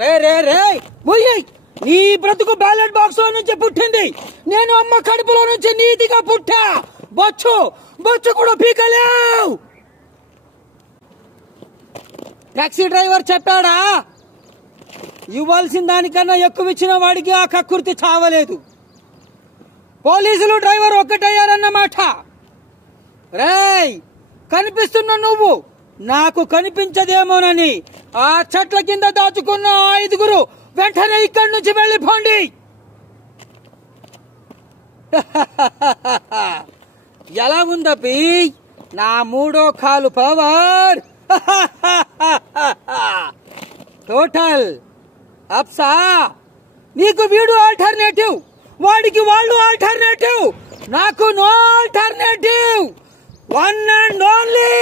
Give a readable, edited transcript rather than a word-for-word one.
రే రే రే ముయ్యి, నీ బ్రతుకు ballot box లో నుంచి పుట్టింది. నేను అమ్మ కడుపులో నుంచి నీతిగా పుట్టా. బొచ్చు బొచ్చు కూడా పీకలేవు. టాక్సీ డ్రైవర్ చెప్పాడా, ఇవ్వాల్సిన దానికన్నా ఎక్కువ ఇచ్చిన వాడికి ఆ కక్కుర్తి చావలేదు. పోలీసులు డ్రైవర్ ఒక్కటయ్యారన్నమాట. రేయ్, కనిపిస్తున్న నువ్వు నాకు కనిపించదేమోనని ఆ చెట్ల కింద దాచుకున్న ఆ 5గురు వెంటనే ఇక్కడి నుంచి వెళ్ళిపోండి. ఎలా ఉందపి నా 3వ కాలు పవర్? టోటల్ అప్సా. నీకు వీడు ఆల్టర్నేటివ్, వాడికి వాళ్ళు ఆల్టర్నేటివ్, నాకు no alternative. One and only